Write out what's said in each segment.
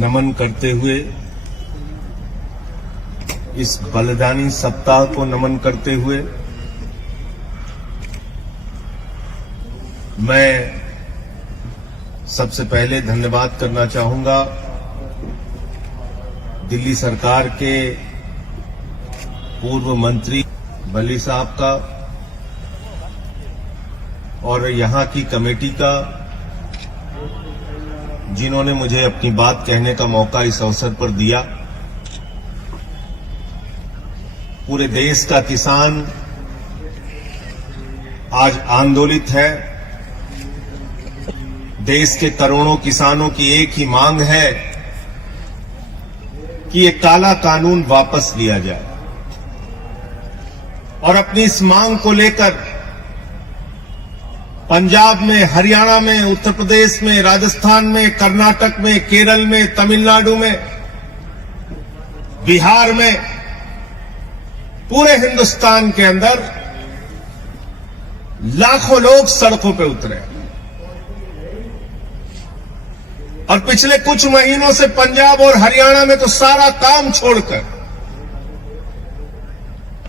नमन करते हुए, इस बलिदानी सप्ताह को नमन करते हुए मैं सबसे पहले धन्यवाद करना चाहूंगा दिल्ली सरकार के पूर्व मंत्री बली साहब का और यहां की कमेटी का, जिन्होंने मुझे अपनी बात कहने का मौका इस अवसर पर दिया। पूरे देश का किसान आज आंदोलित है। देश के करोड़ों किसानों की एक ही मांग है कि ये काला कानून वापस लिया जाए और अपनी इस मांग को लेकर पंजाब में, हरियाणा में, उत्तर प्रदेश में, राजस्थान में, कर्नाटक में, केरल में, तमिलनाडु में, बिहार में, पूरे हिंदुस्तान के अंदर लाखों लोग सड़कों पे उतरे और पिछले कुछ महीनों से पंजाब और हरियाणा में तो सारा काम छोड़कर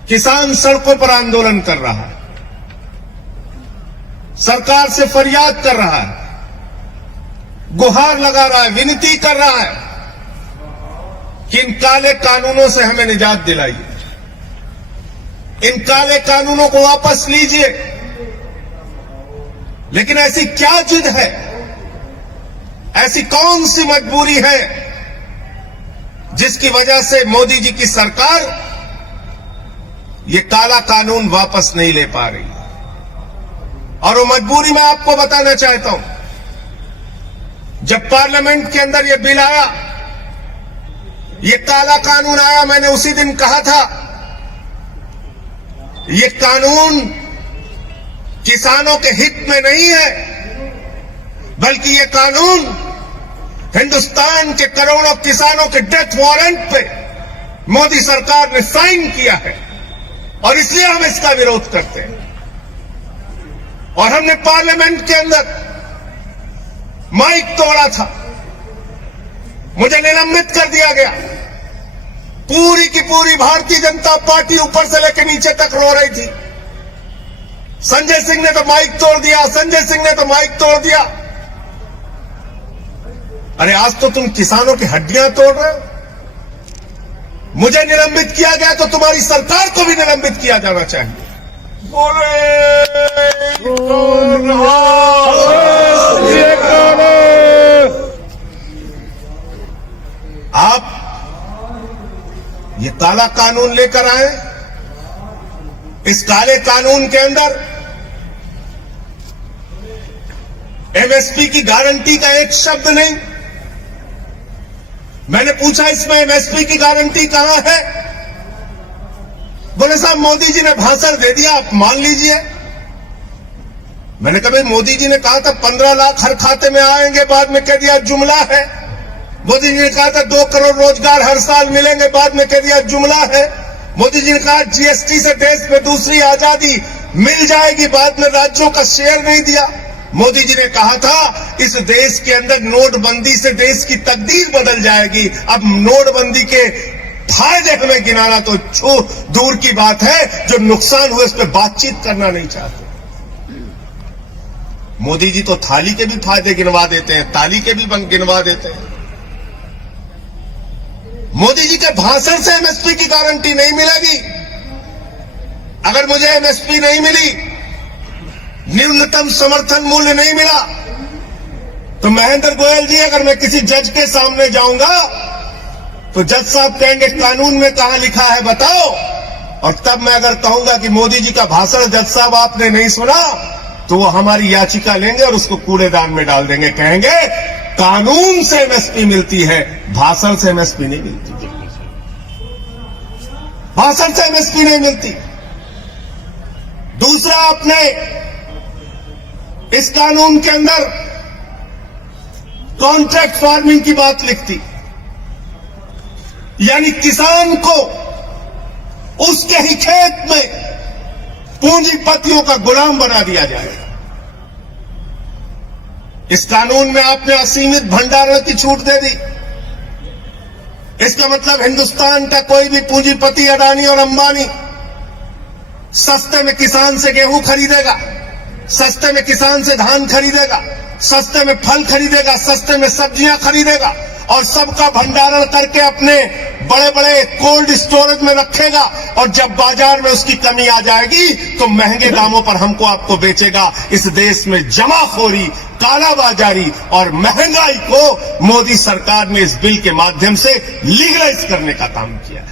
किसान सड़कों पर आंदोलन कर रहा है, सरकार से फरियाद कर रहा है, गुहार लगा रहा है, विनती कर रहा है कि इन काले कानूनों से हमें निजात दिलाइए, इन काले कानूनों को वापस लीजिए। लेकिन ऐसी क्या जिद है, ऐसी कौन सी मजबूरी है जिसकी वजह से मोदी जी की सरकार ये काला कानून वापस नहीं ले पा रही? और वो मजबूरी मैं आपको बताना चाहता हूं। जब पार्लियामेंट के अंदर ये बिल आया, ये काला कानून आया, मैंने उसी दिन कहा था ये कानून किसानों के हित में नहीं है, बल्कि ये कानून हिंदुस्तान के करोड़ों किसानों के डेथ वारंट पे मोदी सरकार ने साइन किया है और इसलिए हम इसका विरोध करते हैं। और हमने पार्लियामेंट के अंदर माइक तोड़ा था, मुझे निलंबित कर दिया गया। पूरी की पूरी भारतीय जनता पार्टी ऊपर से लेकर नीचे तक रो रही थी, संजय सिंह ने तो माइक तोड़ दिया, संजय सिंह ने तो माइक तोड़ दिया। अरे आज तो तुम किसानों की हड्डियां तोड़ रहे हो। मुझे निलंबित किया गया तो तुम्हारी सरकार को भी निलंबित किया जाना चाहिए। आप ये काला कानून लेकर आए, इस काले कानून के अंदर एमएसपी की गारंटी का एक शब्द नहीं। मैंने पूछा इसमें एमएसपी की गारंटी कहां है? बोले साहब मोदी जी ने भाषण दे दिया, आप मान लीजिए। मैंने कहा भाई मोदी जी ने कहा था 15 लाख हर खाते में आएंगे, बाद में कह दिया जुमला है। मोदी जी ने कहा था 2 करोड़ रोजगार हर साल मिलेंगे, बाद में कह दिया जुमला है। मोदी जी ने कहा जीएसटी से देश में दूसरी आजादी मिल जाएगी, बाद में राज्यों का शेयर नहीं दिया। मोदी जी ने कहा था इस देश के अंदर नोटबंदी से देश की तकदीर बदल जाएगी। अब नोटबंदी के फायदे हमें गिनाना तो दूर की बात है, जो नुकसान हुए उस पर बातचीत करना नहीं चाहते। मोदी जी तो थाली के भी फायदे गिनवा देते हैं, ताली के भी गिनवा देते हैं। मोदी जी के भाषण से एमएसपी की गारंटी नहीं मिलेगी। अगर मुझे एमएसपी नहीं मिली, न्यूनतम समर्थन मूल्य नहीं मिला, तो महेंद्र गोयल जी अगर मैं किसी जज के सामने जाऊंगा तो जज साहब कहेंगे कानून में कहां लिखा है बताओ। और तब मैं अगर कहूंगा कि मोदी जी का भाषण जज साहब आपने नहीं सुना, तो वो हमारी याचिका लेंगे और उसको कूड़ेदान में डाल देंगे। कहेंगे कानून से एमएसपी मिलती है, भाषण से एमएसपी नहीं मिलती, भाषण से एमएसपी नहीं मिलती। दूसरा, आपने इस कानून के अंदर कॉन्ट्रैक्ट फार्मिंग की बात लिखती, यानी किसान को उसके ही खेत में पूंजीपतियों का गुलाम बना दिया जाएगा। इस कानून में आपने असीमित भंडारण की छूट दे दी। इसका मतलब हिंदुस्तान का कोई भी पूंजीपति अडानी और अंबानी सस्ते में किसान से गेहूं खरीदेगा, सस्ते में किसान से धान खरीदेगा, सस्ते में फल खरीदेगा, सस्ते में सब्जियां खरीदेगा और सबका भंडारण करके अपने बड़े बड़े कोल्ड स्टोरेज में रखेगा और जब बाजार में उसकी कमी आ जाएगी तो महंगे दामों पर हमको आपको बेचेगा। इस देश में जमाखोरी, कालाबाजारी और महंगाई को मोदी सरकार ने इस बिल के माध्यम से लीगलाइज करने का काम किया है।